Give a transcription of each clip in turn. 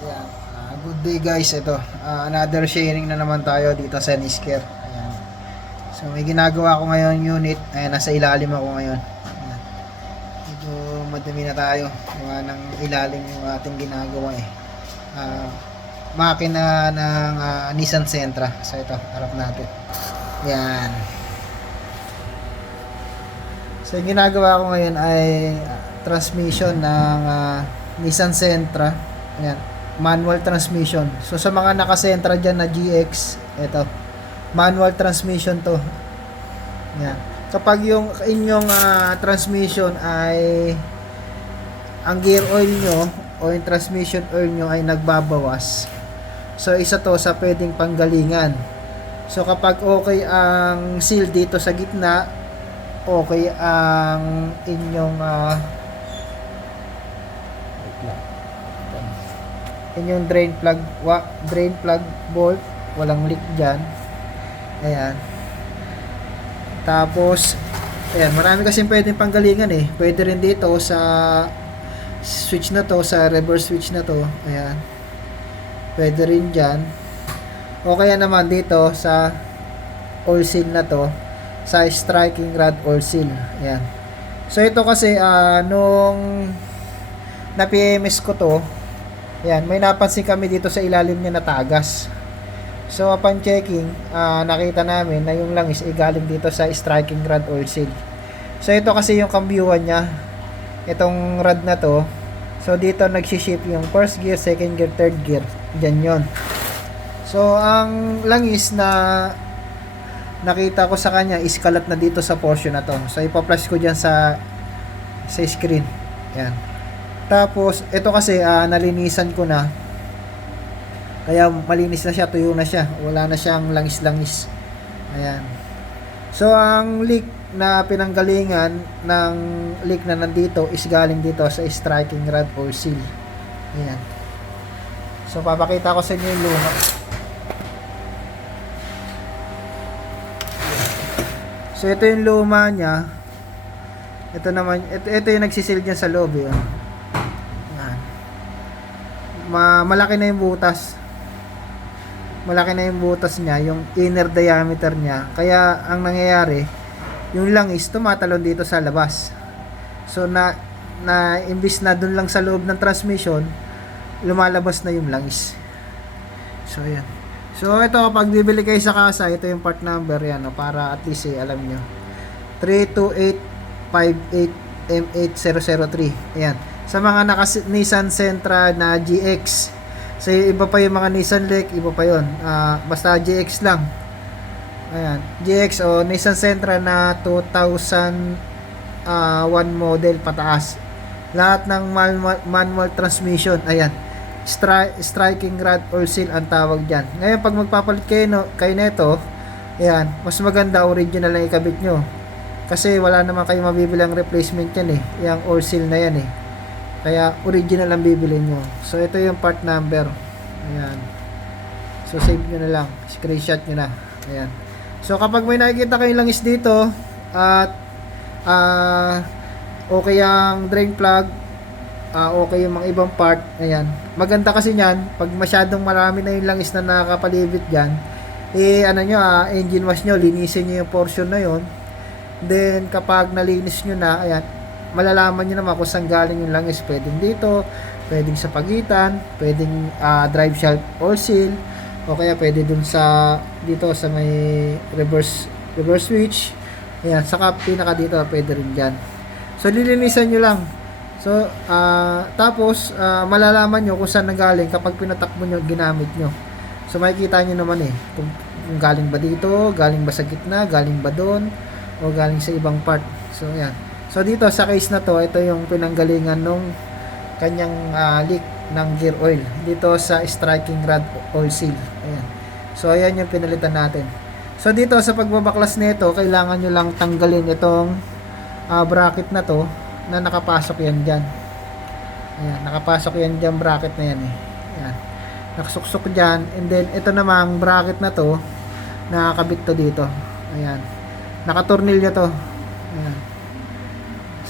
Ayan. Good day guys, ito. Another sharing na naman tayo dito sa Nisker. Ayan. So may ginagawa ko ngayon unit. Ayan, nasa ilalim ako ngayon. Ayan. Medyo madami na tayo. Gawa ng ilalim yung ating ginagawa eh. Makina ng Nissan Sentra. So ito, harap natin. Ayan. So yung ginagawa ko ngayon ay transmission ng Nissan Sentra. Ayan, manual transmission. So sa mga naka-Sentra dyan na GX, ito, manual transmission to. Ayan. Kapag yung inyong transmission ay ang gear oil nyo o yung transmission oil nyo ay nagbabawas, so isa to sa pwedeng panggalingan. So kapag okay ang seal dito sa gitna, okay ang inyong inyong drain plug bolt, walang leak dyan. Ayan. Tapos ayan, marami kasing pwedeng panggalingan eh. Pwede rin dito sa switch na to, sa reverse switch na to. Ayan, pwede rin dyan, o kaya naman dito sa oil seal na to, sa striking rod oil seal. Ayan. So ito kasi nung na PMS ko to, ayan, may napansin kami dito sa ilalim niya na tagas. So upon checking, nakita namin na yung langis ay galing dito sa striking rod oil seal. So ito kasi yung kambyuhan niya, itong rod na to. So dito nagsiship yung first gear, second gear, third gear, dyan yon. So ang langis na nakita ko sa kanya is kalat na dito sa portion na to. So ipa-flash ko dyan sa screen. Ayan. Tapos ito kasi nalinisan ko na, kaya malinis na siya, tuyo na siya, wala na siyang langis-langis. Ayan. So ang leak na pinanggalingan ng leak na nandito is galing dito sa striking rod or seal. Ayan. So papakita ko sa inyo yung luma. So ito yung luma niya. Ito naman, ito yung nagsisil dyan sa loob eh. Ayan. Malaki na yung butas. Malaki na yung butas niya, yung inner diameter niya. Kaya ang nangyayari, yung langis tumatalon dito sa labas. So na imbis na dun lang sa loob ng transmission, lumalabas na yung langis. So ayan. So ito, kapag bibili kayo sa kasa, ito yung part number yan, no, para at least alam nyo. 32858M8003. Ayan. Sa mga Nissan Sentra na GX, so iba pa yung mga Nissan Leaf, iba pa yun. Basta GX lang. Ayan, GX o Nissan Sentra na 2001 model pataas. Lahat ng manual transmission. Ayan, striking rod oil seal ang tawag dyan. Ngayon, pag magpapalit kayo nito, ayan, mas maganda original lang ikabit nyo. Kasi wala naman kayo mabibilang replacement yan eh. Yung oil seal na yan eh. Kaya original ang bibili nyo. So ito yung part number. Ayan. So save nyo na lang. Screenshot nyo na. Ayan. So kapag may nakikita kayong langis dito at okay ang drain plug, okay yung mga ibang part, ayan. Maganda kasi niyan, pag masyadong marami na yung langis na nakakapalibit diyan, engine wash nyo, linisin nyo yung portion na yon. Then kapag nalinis nyo na, ayan, malalaman nyo naman kung saan galing yung langis. Pwedeng dito, pwedeng sa pagitan, pwedeng drive shaft oil seal, o kaya pwede dun sa dito sa may reverse switch. Ayan, saka pinaka dito pwede rin dyan. So lilinisan nyo lang. So tapos malalaman nyo kung saan nanggaling kapag pinatakbo nyo, ginamit nyo. So makikita nyo naman eh kung galing ba dito, galing ba sa gitna, galing ba doon, o galing sa ibang part. So ayan. So dito sa case na to, ito yung pinanggalingan nung kanyang leak ng gear oil dito sa striking rod oil seal. Ayan. So ayan yung pinalitan natin. So dito sa pagbabaklas nito, kailangan nyo lang tanggalin itong bracket na to na nakapasok yan dyan. Ayan, nakapasok yan dyan, bracket na yan eh. Ayan. Nakasuksok dyan, and then ito namang bracket na to, nakakabit to dito. Ayan. Nakatornilyo to. Ayan.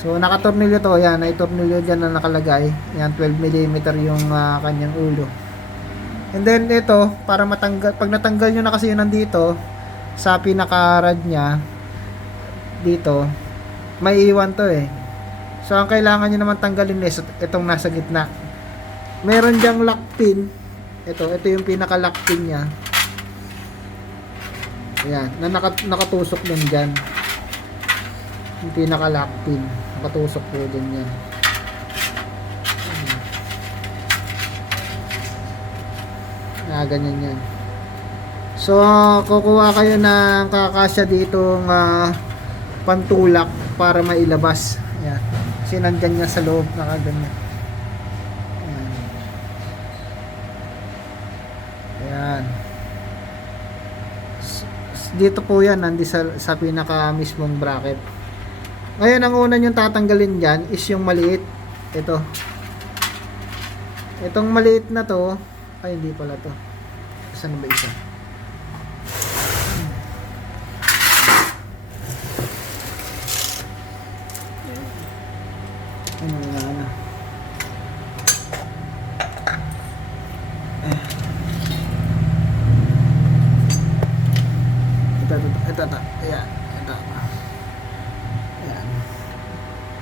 So nakatornilyo to, ayan, ay tornilyo dyan na nakalagay. Ayan, 12 mm yung kanyang ulo. And then ito, para matanggal, pag natanggal nyo na kasi yun nandito, sa pinaka-rad niya, dito, may iwan to eh. So, ang kailangan nyo naman tanggalin is itong nasa gitna. Meron dyang lock pin. Ito yung pinaka-lock pin niya. Ayan, na nakatusok din dyan. Yung pinaka-lock pin. Nakatusok po din yan. Ganyan yan. So, kukuha kayo ng kakasya ditong pantulak para mailabas. Ayan. Kasi nandyan niya sa loob, nakaganyan. Ayan. Ayan. Dito po yan, nandi sa pinaka mismong bracket. Ngayon, ang una nyo tatanggalin dyan is yung maliit. Ito. Itong maliit na to, ay hindi pala to. Saan ba isa? Ano na ano? Ito. Ayan. Ito. Ayan.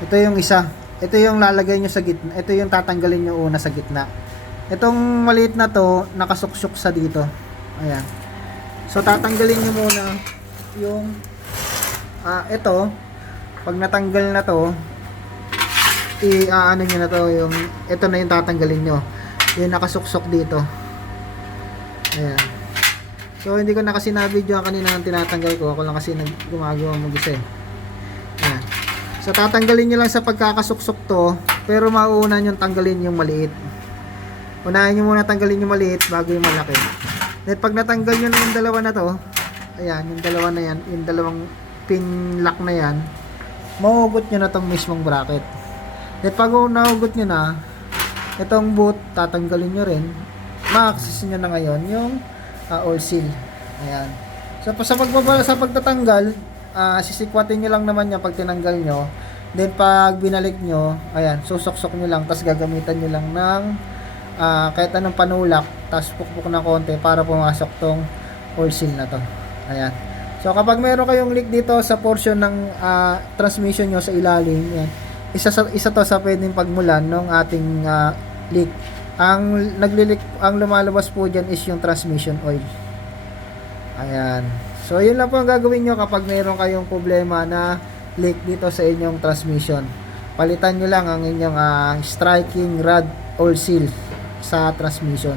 Ito yung isa. Ito yung lalagay nyo sa gitna. Ito yung tatanggalin nyo una sa gitna. Itong maliit na to, nakasuksok sa dito. Ayan. So, tatanggalin nyo muna yung ito. Pag natanggal na to, ano nyo na to, yung, ito na yung tatanggalin nyo. Yung nakasuksok dito. Ayan. So, hindi ko na kasi na-video kanina nang tinatanggal ko. Ako lang kasi gumagawa mag-isa eh. Ayan. So, tatanggalin nyo lang sa pagkakasuksok to, pero mauuna nyo tanggalin yung maliit. Unahin nyo muna tanggalin yung maliit bago yung malaki. Then pag natanggal nyo na yung dalawa na to, ayan, yung dalawa na yan, yung dalawang pin lock na yan, mahugot nyo na tong mismong bracket. Then pag nahugot nyo na, itong boot, tatanggalin nyo rin, ma-access nyo na ngayon yung oil seal. Ayan. So sa pagtatanggal, sisikwatin nyo lang naman yan pag tinanggal nyo. Then pag binalik nyo, ayan, susoksok nyo lang, tapos gagamitan nyo lang ng kahit anong panulak, tapos pukpuk na konti para pumasok tong oil seal na to. Ayan. So kapag meron kayong leak dito sa portion ng transmission nyo sa ilalim, yan, isa to sa pwedeng pagmulan ng ating leak. Ang naglilik, ang lumalabas po dyan is yung transmission oil. Ayan. So yun lang po ang gagawin nyo kapag meron kayong problema na leak dito sa inyong transmission. Palitan nyo lang ang inyong striking rod oil seal sa transmission.